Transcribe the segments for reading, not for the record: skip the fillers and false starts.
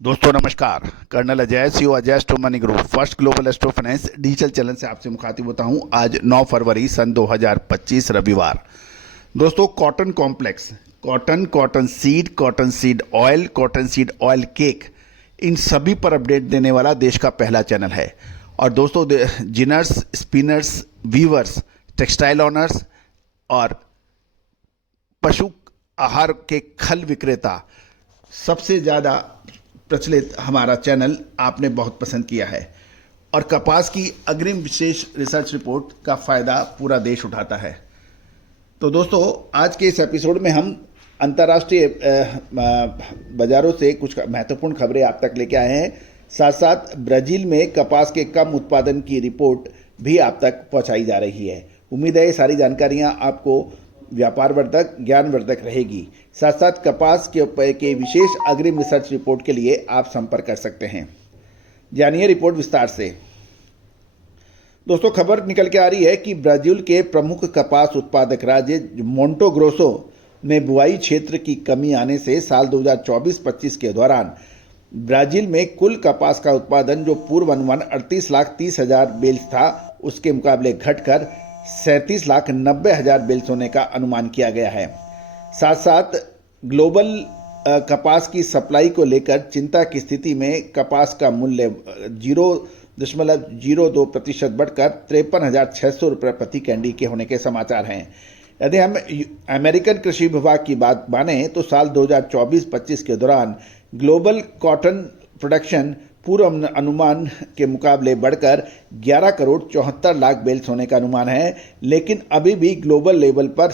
दोस्तों नमस्कार। Colonel Ajay CO Ajay astro money group first global astro finance digital channel से आपसे मुखातिब होता हूं। आज 9 फरवरी सन 2025 रविवार। दोस्तों cotton complex, cotton seed oil cake, इन सभी पर अपडेट देने वाला देश का पहला चैनल है। और दोस्तों ginners, spinners, viewers, textile honours और पशु आहार के खल विक्रेता, सबसे ज़्यादा प्रचलित हमारा चैनल आपने बहुत पसंद किया है। और कपास की अग्रिम विशेष रिसर्च रिपोर्ट का फ़ायदा पूरा देश उठाता है। तो दोस्तों आज के इस एपिसोड में हम अंतर्राष्ट्रीय बाज़ारों से कुछ महत्वपूर्ण खबरें आप तक लेके आए हैं। साथ साथ ब्राज़ील में कपास के कम उत्पादन की रिपोर्ट भी आप तक पहुंचाई जा रही है। उम्मीद है ये सारी जानकारियां आपको व्यापारवर्धक, ज्ञानवर्धक रहेगी। साथ साथ कपास के विशेष अग्रिम रिसर्च रिपोर्ट के लिए आप संपर्क कर सकते हैं। जानिए रिपोर्ट विस्तार से। दोस्तों खबर निकल के आ रही है कि ब्राज़ील के प्रमुख कपास उत्पादक राज्य मोंटो ग्रोसो में बुआई क्षेत्र की कमी आने से साल 2024-25 के दौरान ब्राज़ील में कुल कपास का उत्पादन जो पूर्व अनुमान 38,30,000 बेल्स था, उसके मुकाबले घटकर 37,90,000 बेल्स होने का अनुमान किया गया है। साथ साथ ग्लोबल कपास की सप्लाई को लेकर चिंता की स्थिति में कपास का मूल्य 0.02% बढ़कर 53,600 रुपये प्रति कैंडी के होने के समाचार हैं। यदि हम अमेरिकन कृषि विभाग की बात माने तो साल 2024-25 के दौरान ग्लोबल कॉटन प्रोडक्शन पूर्व अनुमान के मुकाबले बढ़कर 11 करोड़ 74 लाख बेल्स होने का अनुमान है। लेकिन अभी भी ग्लोबल लेवल पर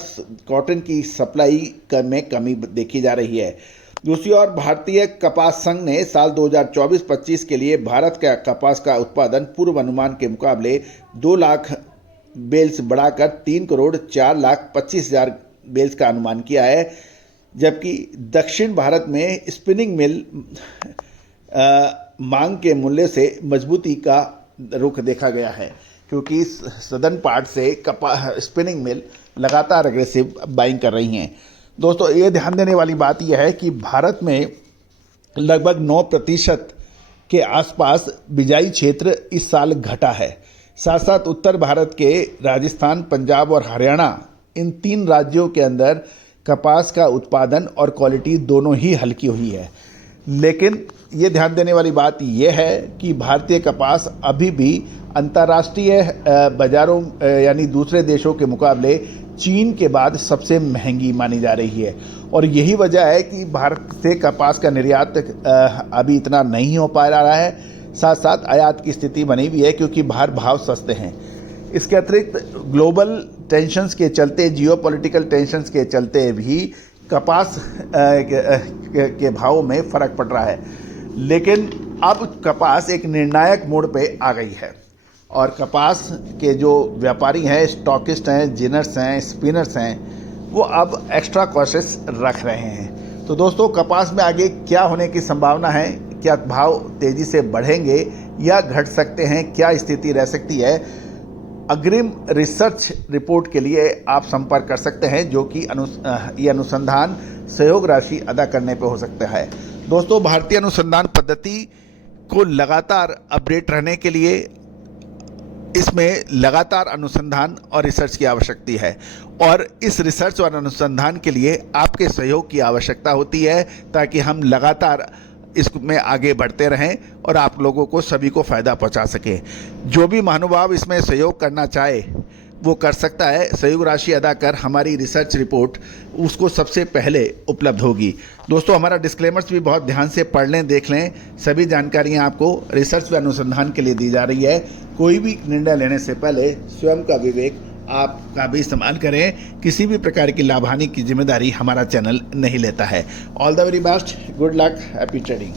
कॉटन की सप्लाई में कमी देखी जा रही है। दूसरी ओर भारतीय कपास संघ ने साल 2024-25 के लिए भारत का कपास का उत्पादन पूर्व अनुमान के मुकाबले 2 लाख बेल्स बढ़ाकर 3 करोड़ 4 लाख 25,000 बेल्स का अनुमान किया है। जबकि दक्षिण भारत में स्पिनिंग मिल मांग के मूल्य से मजबूती का रुख देखा गया है, क्योंकि सदर्न पार्ट से स्पिनिंग मिल लगातार अग्रेसिव बाइंग कर रही हैं। दोस्तों ये ध्यान देने वाली बात यह है कि भारत में लगभग 9% के आसपास बिजाई क्षेत्र इस साल घटा है। साथ साथ उत्तर भारत के राजस्थान, पंजाब और हरियाणा, इन 3 राज्यों के अंदर कपास का उत्पादन और क्वालिटी दोनों ही हल्की हुई है। लेकिन ये ध्यान देने वाली बात यह है कि भारतीय कपास अभी भी अंतर्राष्ट्रीय बाज़ारों यानी दूसरे देशों के मुकाबले चीन के बाद सबसे महंगी मानी जा रही है। और यही वजह है कि भारत से कपास का निर्यात अभी इतना नहीं हो पा रहा है। साथ साथ आयात की स्थिति बनी हुई है क्योंकि बाहर भाव सस्ते हैं। इसके अतिरिक्त ग्लोबल टेंशन्स के चलते, जियोपॉलिटिकल टेंशन्स के चलते भी कपास के भाव में फ़र्क पड़ रहा है। लेकिन अब कपास एक निर्णायक मोड़ पे आ गई है और कपास के जो व्यापारी हैं, स्टॉकिस्ट हैं, जिनर्स हैं, स्पिनर्स हैं, वो अब एक्स्ट्रा कॉशस रख रहे हैं। तो दोस्तों कपास में आगे क्या होने की संभावना है? क्या भाव तेज़ी से बढ़ेंगे या घट सकते हैं? क्या स्थिति रह सकती है? अग्रिम रिसर्च रिपोर्ट के लिए आप संपर्क कर सकते हैं, जो कि ये अनुसंधान सहयोग राशि अदा करने पर हो सकता है। दोस्तों भारतीय अनुसंधान पद्धति को लगातार अपडेट रहने के लिए इसमें लगातार अनुसंधान और रिसर्च की आवश्यकता है और इस रिसर्च और अनुसंधान के लिए आपके सहयोग की आवश्यकता होती है, ताकि हम लगातार इसमें आगे बढ़ते रहें और आप लोगों को सभी को फ़ायदा पहुंचा सकें। जो भी महानुभाव इसमें सहयोग करना चाहे वो कर सकता है। सहयोग राशि अदा कर हमारी रिसर्च रिपोर्ट उसको सबसे पहले उपलब्ध होगी। दोस्तों हमारा डिस्क्लेमर्स भी बहुत ध्यान से पढ़ लें, देख लें। सभी जानकारियां आपको रिसर्च व अनुसंधान के लिए दी जा रही है। कोई भी निर्णय लेने से पहले स्वयं का विवेक आपका भी इस्तेमाल करें। किसी भी प्रकार की लाभ हानि की जिम्मेदारी हमारा चैनल नहीं लेता है। All the very best, good luck, happy trading.